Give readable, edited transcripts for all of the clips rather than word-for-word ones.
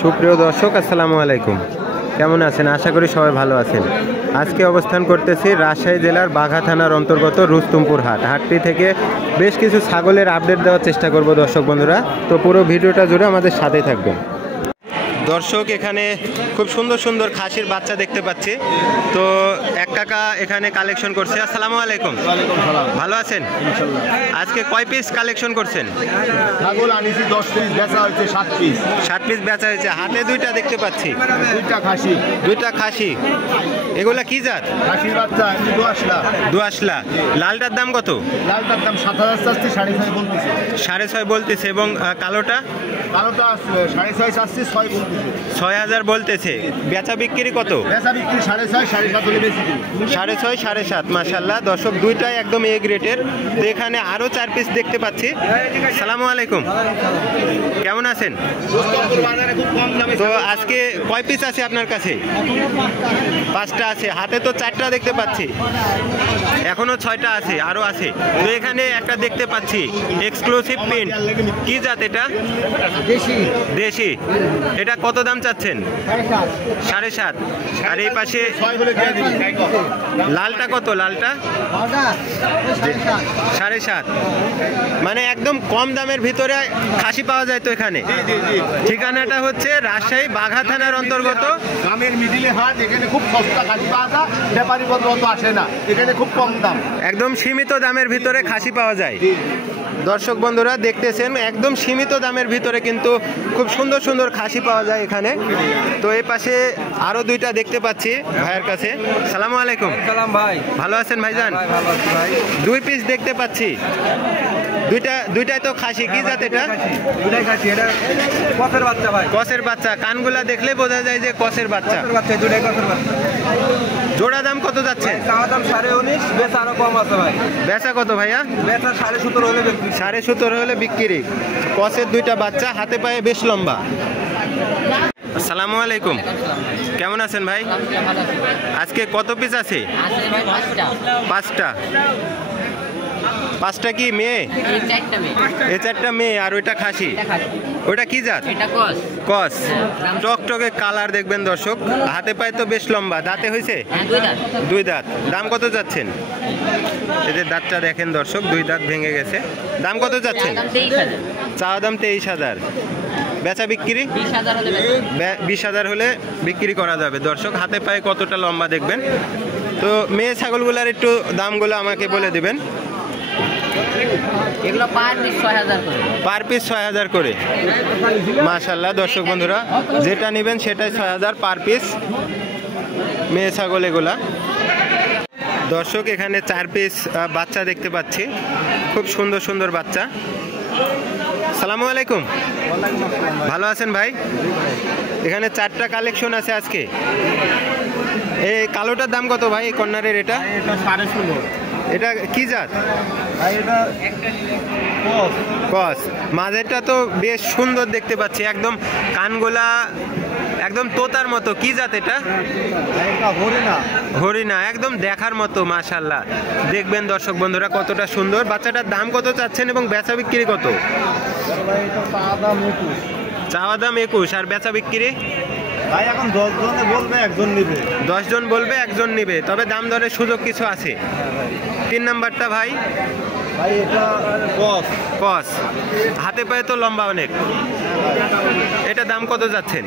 সুপ্রিয় দর্শক, আসসালামু আলাইকুম। কেমন আছেন? আশা করি সবাই ভালো আছেন। আজকে অবস্থান করতেছি রাজশাহী জেলার বাঘা থানার অন্তর্গত রুস্তমপুর হাটটি থেকে বেশ কিছু ছাগলের আপডেট দেওয়ার চেষ্টা করব দর্শক বন্ধুরা। তো পুরো ভিডিওটা জুড়ে আমাদের সাথেই থাকবেন। দর্শক, এখানে খুব সুন্দর সুন্দর খাসির বাচ্চা দেখতে পাচ্ছি। তো এক কাকা এখানে কালেকশন করছে। আসসালামু আলাইকুম। ভালো আছেন? আজকে কয় পিস কালেকশন করছেন? ছাগল আনিছি 10 পিস, বেচা হয়েছে 7 পিস। 7 পিস বেচা হয়েছে। হাতে দুইটা দেখতে পাচ্ছি। দুইটা খাসি। এগুলা কি জাত? খাসির বাচ্চা দোআঁশলা। দোআঁশলা। লালটার দাম কত? লালটার দাম 7,000 চাচ্ছি, 6.5 বলতেছে। 6.5 বলতেছে। এবং কালোটা? কালোটা 6.5 চাচ্ছি, 6 বলতেছে। 6,000 বলতেছে। বেচা বিক্রি কত? বেচা বিক্রি 6.5, 7.5 হলে বেশি দিই। 6.5, 7.5। মাশাআল্লাহ দর্শক, দুইটাই একদম এ গ্রেডের। তো এখানে আরো 4 পিস দেখতে পাচ্ছি। আসসালামু আলাইকুম। কেমন আছেন? তো আজকে কয় পিস আছে আপনার কাছে? 5টা আছে। হাতে তো 4টা দেখতে পাচ্ছি, এখনো 6টা আছে, আরো আছে। তো এখানে একটা দেখতে পাচ্ছি এক্সক্লুসিভ প্রিন্ট। কি জাত এটা? দেশি। এটা কত দাম চাচ্ছেন? 7.5। আর এই পাশে লালটা কত? লালটা 7.5। মানে একদম কম দামের ভিতরে খাসি পাওয়া যায় তো এখানে? ঠিকানাটা হচ্ছে রাজশাহী বাঘা থানার অন্তর্গত গ্রামের মিডিলে হাট। এখানে খুব সস্তা খাসি পাওয়া যায়, ব্যাপারী পত্র অত আসে না, এখানে খুব কম দাম, একদম সীমিত দামের ভিতরে খাসি পাওয়া যায়। দর্শক বন্ধুরা দেখতেছেন, একদম সীমিত দামের ভিতরে কিন্তু খুব সুন্দর সুন্দর খাসি পাওয়া যায় এখানে। তো এই পাশে আরো দুইটা দেখতে পাচ্ছি ভাইয়ের কাছে। সালামু আলাইকুম। সালাম ভাই। ভালো আছেন ভাইজান? ভালো আছি ভাই। 2 পিস দেখতে পাচ্ছি। দুইটাই তো খাসি। কি জাত এটা? দুটাই খাসি। এটা কসের বাচ্চা ভাই। কসের বাচ্চা। কানগুলা দেখলে বোঝা যায় যে কসের বাচ্চা। কসের বাচ্চা, দুটাই কসের বাচ্চা। জোড়া দাম কত যাচ্ছে? চাওয়া দাম 19.5, বেচা আরো কম আছে ভাই। বেচা কত ভাইয়া? বেচা 17.5 হলে বিক্রি। 17.5 হলে বিক্রি। কসের দুইটা বাচ্চা, হাতে পায়ে বেশ লম্বা। আসসালামু আলাইকুম। কেমন আছেন ভাই? আজকে কত পিস আছে? 5টা। 5টা কি মেয়ে? এই 4টা মেয়ে আর ওইটা খাসি। ওইটা কি জাত? কস। টকটকে কালার দেখবেন দর্শক, হাতে পায়ে তো বেশ লম্বা। দাঁতে হয়েছে? 2 দাঁত। দাম কত যাচ্ছেন? এদের দাঁতটা দেখেন দর্শক, 2 দাঁত ভেঙে গেছে। দাম কত যাচ্ছেন? চাওয়া দাম 23,000। বেচা বিক্রি 20,000 হলে বিক্রি করা যাবে। দর্শক, হাতে পায়ে কতটা লম্বা দেখবেন। তো মেয়ে ছাগলগুলার একটু দামগুলো আমাকে বলে দিবেন। এগুলো পার পিস 6,000 করে। মাশাআল্লাহ দর্শক বন্ধুরা, যেটা নেবেন সেটাই 6,000 পার পিস মেয়ে ছাগল এগুলা। দর্শক, এখানে 4 পিস বাচ্চা দেখতে পাচ্ছি, খুব সুন্দর সুন্দর বাচ্চা। সালামু আলাইকুম। ভালো আছেন ভাই? এখানে 4টা কালেকশন আছে আজকে। এই কালোটার দাম কত ভাই? এই কর্নারের এটা 16.5। এটা কি জাত? এটা কস। মাঝেরটা তো বেশ সুন্দর দেখতে পাচ্ছি, একদম কানগুলা একদম তোতার মতো। কি জাত এটা? হরিণা। একদম দেখার মতো। মাশাআল্লাহ দেখবেন দর্শক বন্ধুরা কতটা সুন্দর। বাচ্চাটার দাম কত চাচ্ছেন এবং বেচা বিক্রি কত? চাওয়া দাম 21 আর বেচা বিক্রি ভাই এখন 10 জনে বলবে, একজন নেবে। 10 জন বলবে, একজন নেবে, তবে দাম দরের সুযোগ কিছু আছে। 3 নাম্বারটা ভাই? ভাই এটা কস। হাতে পায়ে তো লম্বা অনেক। এটা দাম কত যাচ্ছেন?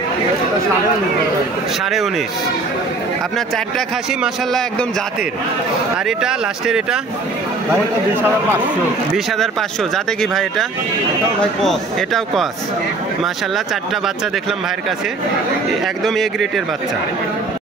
19.5। আপনার 4টা খাসি মাশাআল্লাহ একদম জাতের। আর এটা লাস্টের এটা 20,500। জাতে কি ভাই এটা? এটাও কস। মাশাআল্লাহ 4টা বাচ্চা দেখলাম ভাইয়ের কাছে, একদম এ গ্রেডের বাচ্চা।